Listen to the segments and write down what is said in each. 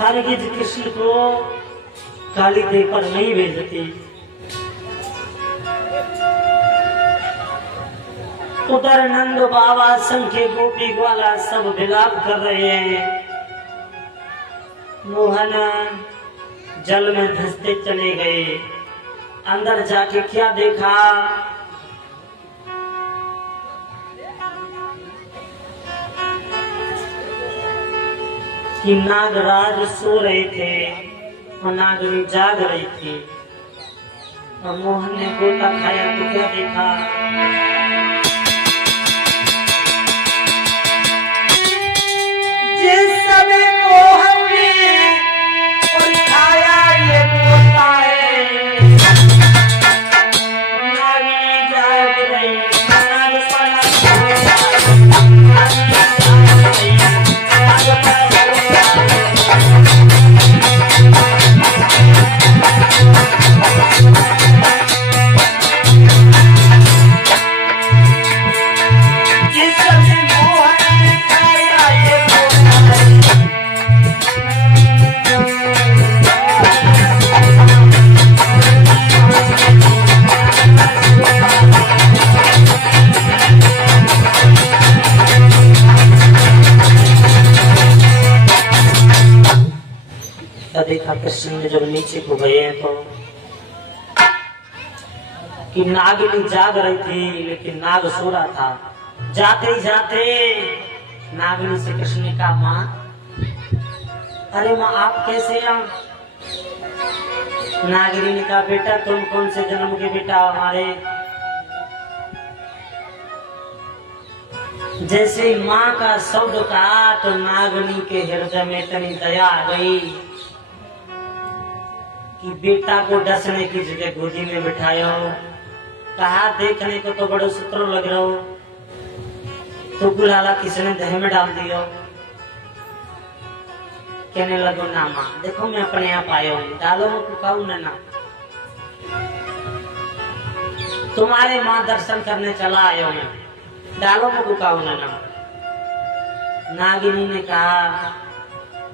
हरगिज कृष्ण को काली देह पर नहीं भेजती। उधर नंद बाबा संख्य गोपी ग्वाला सब विलाप कर रहे हैं। मोहन जल में धंसते चले गए। अंदर जाके क्या देखा कि नागराज सो रहे थे और नागनी जाग रही थी। और मोहन ने गोता खाया तो क्या देखा जिस समय मोहन ने और खाया ये गोता है, नागनी जाग रही, नाग देखा कृष्ण ने जब नीचे को गए तो कि नागिनी जाग रही थी लेकिन नाग सो रहा था। जाते ही जाते नागिनी से कृष्ण ने कहा माँ, अरे माँ आप कैसे हैं? नागिनी ने कहा बेटा तुम कौन से जन्म के बेटा हमारे? जैसे माँ का शब्द कहा तो नागिनी के हृदय में इतनी दया आ गई कि बेटा को डसने की जगह गोदी में बिठाया। कहा देखने को तो बड़े सूत्र लग रहा हो, तो गुलाला किसने दह में डाल दिया। कहने लगो ना माँ देखो मैं अपने आप आया हूँ, डालो मैं पुकाऊ ना, तुम्हारे माँ दर्शन करने चला आया हूँ, डालो मैं पुकाऊ ना। नागिनी ने कहा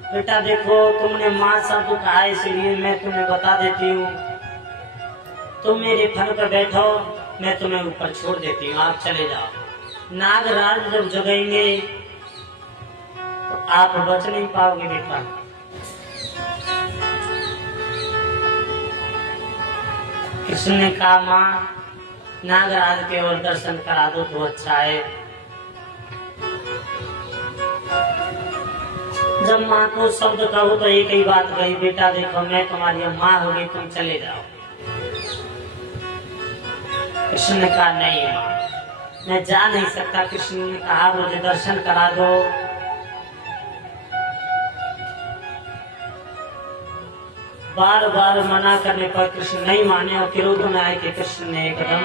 बेटा देखो तुमने माँ शब्द कहा इसलिए मैं तुम्हें बता देती हूँ, तुम मेरे फन पर बैठो, मैं तुम्हें ऊपर छोड़ देती हूँ, आप चले जाओ। नागराज जब जगेंगे तो आप बच नहीं पाओगे बेटा। कृष्ण ने कहा माँ नागराज के और दर्शन करा दो तो अच्छा है। जब माँ को शब्द कहो तो एक ही बात कही बेटा देखो मैं तुम्हारी माँ हो गई, तुम चले जाओ। कृष्ण ने कहा नहीं माँ मैं जा नहीं सकता। कृष्ण ने कहा मुझे दर्शन करा दो। बार बार मना करने पर कृष्ण नहीं माने और क्रोध में आए कि कृष्ण ने एकदम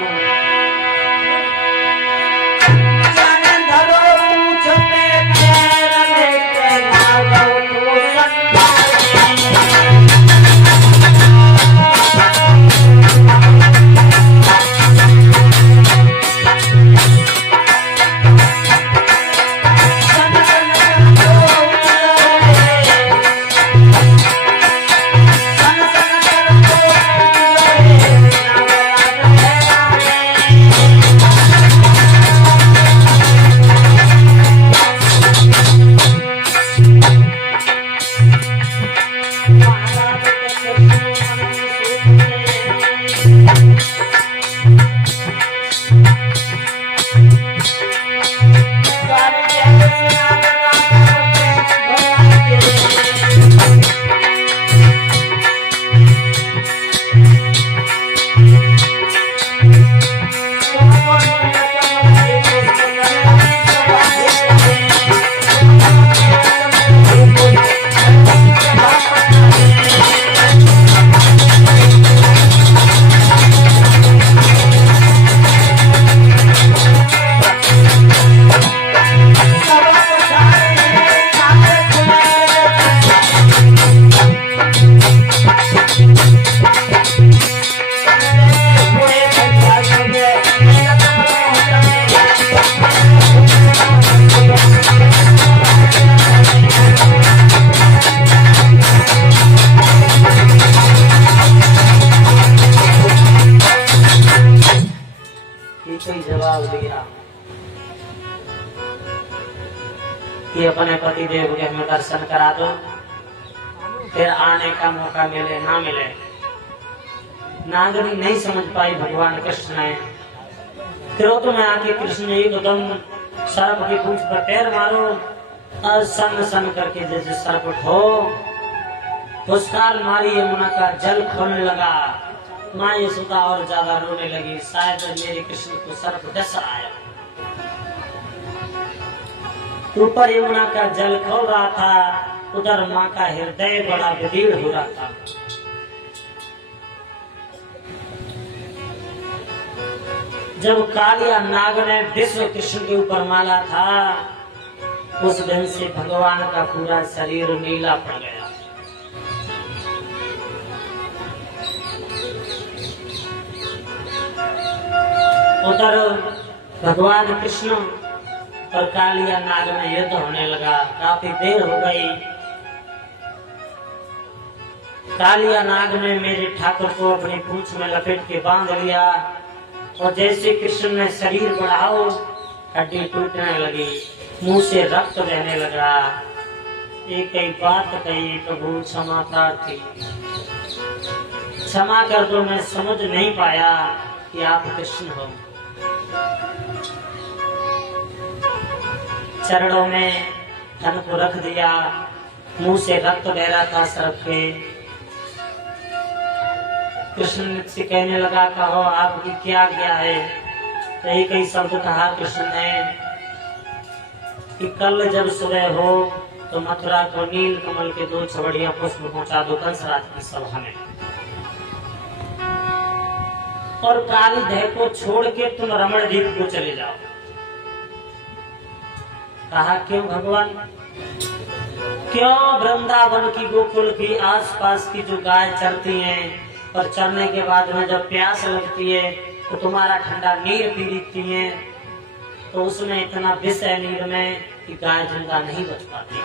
कि अपने पति देव के हमें दर्शन करा दो, फिर आने का मौका मिले ना मिले। नागनी नहीं समझ पाई भगवान कृष्ण ने। क्रोध में आके कृष्ण ने एकदम सर्प की पूंछ पर पैर मारो और सन सन करके जैसे सर्प उठो, फुसकार मारी, यमुना का जल खोलने लगा। माँ यशोदा और ज्यादा रोने लगी, शायद मेरे कृष्ण को सर्प डस आया। ऊपर यमुना का जल खोल रहा था, उधर माँ का हृदय बड़ा विदीर्ण हो रहा था। जब कालिया नाग ने विश्व कृष्ण के ऊपर माला था, उस दिन से भगवान का पूरा शरीर नीला पड़ गया। उधर भगवान कृष्ण और कालिया नाग में युद्ध होने लगा। काफी देर हो गई। कालिया नाग ने मेरे ठाकुर को अपनी पूंछ में लपेट के बांध लिया और जैसे कृष्ण ने शरीर बढ़ाओ, हड्डी टूटने लगी, मुंह से रक्त बहने लगा। एक ही बात कही, प्रभु क्षमा प्रार्थी, क्षमा कर दो, मैं समझ नहीं पाया कि आप कृष्ण हो। चरणों में धन को रख दिया, मुंह से रक्त बह रहा था सर्प के। कृष्ण से कहने लगा, कहो आपकी क्या क्या है। तो एक ही शब्द कहा कृष्ण ने कि कल जब सुबह हो तो मथुरा को नील कमल के 2 छबड़िया पुष्प पहुंचा दो कंसराज की सभा में, और काली देह को छोड़ के तुम रमण द्वीप को चले जाओ। कहा क्यों भगवान? क्यों? वृंदावन की गोकुल की आसपास की जो गाय चरती हैं और चरने के बाद में जब प्यास लगती है तो तुम्हारा ठंडा नीर पी लेती है, तो उसमें इतना विष है नीर में कि गाय जिंदा नहीं बच पाती।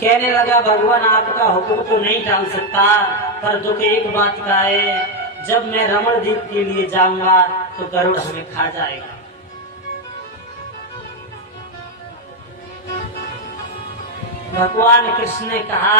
कहने लगा, भगवान आपका हुक्म तो नहीं टाल सकता, पर दुख एक बात का है, जब मैं रमण द्वीप के लिए जाऊंगा तो गरुड़ हमें खा जाएगा। भगवान कृष्ण ने कहा,